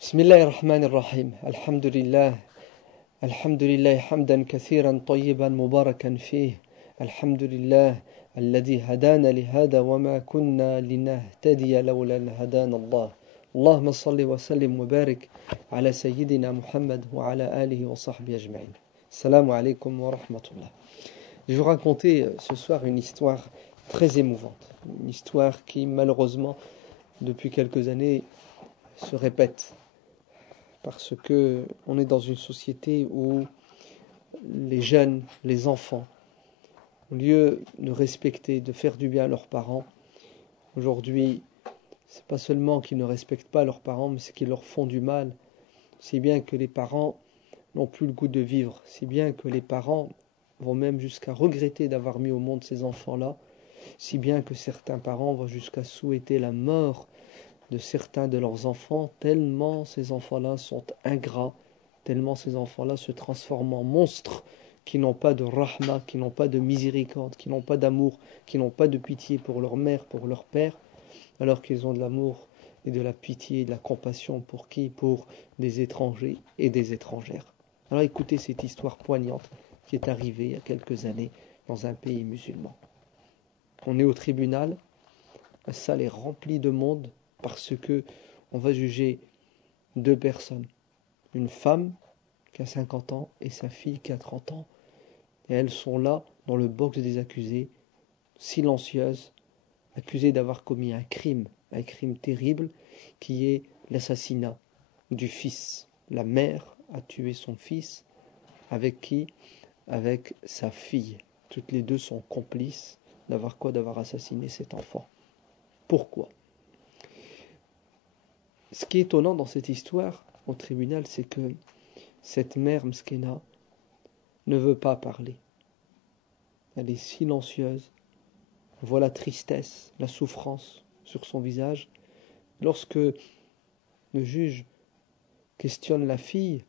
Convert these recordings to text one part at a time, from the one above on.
بسم الله الرحمن الرحيم الحمد لله حمدا كثيرا طيبا مباركا فيه الحمد لله الذي هدانا لهذا وما كنا لنهتدي لولا أن هدانا الله اللهم صل وسلم وبارك على سيدنا محمد وعلى آله وصحبه أجمعين السلام عليكم ورحمة الله. Je vais vous raconter ce soir une histoire très émouvante, une histoire qui malheureusement depuis quelques années se répète. Parce que on est dans une société où les jeunes, les enfants, au lieu de respecter, de faire du bien à leurs parents, aujourd'hui, c'est pas seulement qu'ils ne respectent pas leurs parents, mais c'est qu'ils leur font du mal. Si bien que les parents n'ont plus le goût de vivre, si bien que les parents vont même jusqu'à regretter d'avoir mis au monde ces enfants-là, si bien que certains parents vont jusqu'à souhaiter la mort de certains de leurs enfants, tellement ces enfants-là sont ingrats, tellement ces enfants-là se transforment en monstres qui n'ont pas de rahma, qui n'ont pas de miséricorde, qui n'ont pas d'amour, qui n'ont pas de pitié pour leur mère, pour leur père, alors qu'ils ont de l'amour et de la pitié et de la compassion pour qui? Pour des étrangers et des étrangères. Alors écoutez cette histoire poignante qui est arrivée il y a quelques années dans un pays musulman. On est au tribunal, la salle est remplie de monde, parce que on va juger deux personnes, une femme qui a 50 ans et sa fille qui a 30 ans. Et elles sont là dans le box des accusés, silencieuses, accusées d'avoir commis un crime terrible qui est l'assassinat du fils. La mère a tué son fils avec qui? Avec sa fille. Toutes les deux sont complices d'avoir quoi? D'avoir assassiné cet enfant. Pourquoi? Ce qui est étonnant dans cette histoire au tribunal, c'est que cette mère mskina ne veut pas parler. Elle est silencieuse. On voit la tristesse, la souffrance sur son visage. Lorsque le juge questionne la fille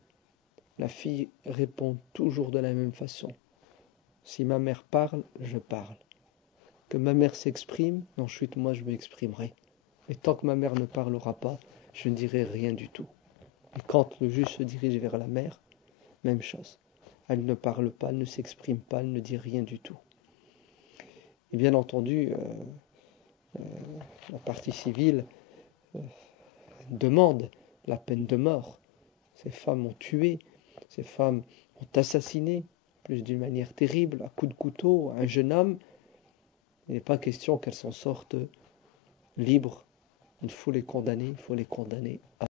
répond toujours de la même façon. Si ma mère parle, je parle. Que ma mère s'exprime, ensuite moi je m'exprimerai. Et tant que ma mère ne parlera pas, je ne dirai rien du tout. Et quand le juge se dirige vers la mère, même chose. Elle ne parle pas, elle ne s'exprime pas, elle ne dit rien du tout. Et bien entendu, la partie civile demande la peine de mort. Ces femmes ont tué, ces femmes ont assassiné, plus d'une manière terrible, à coups de couteau, un jeune homme. Il n'est pas question qu'elles s'en sortent libres. Il faut les condamner à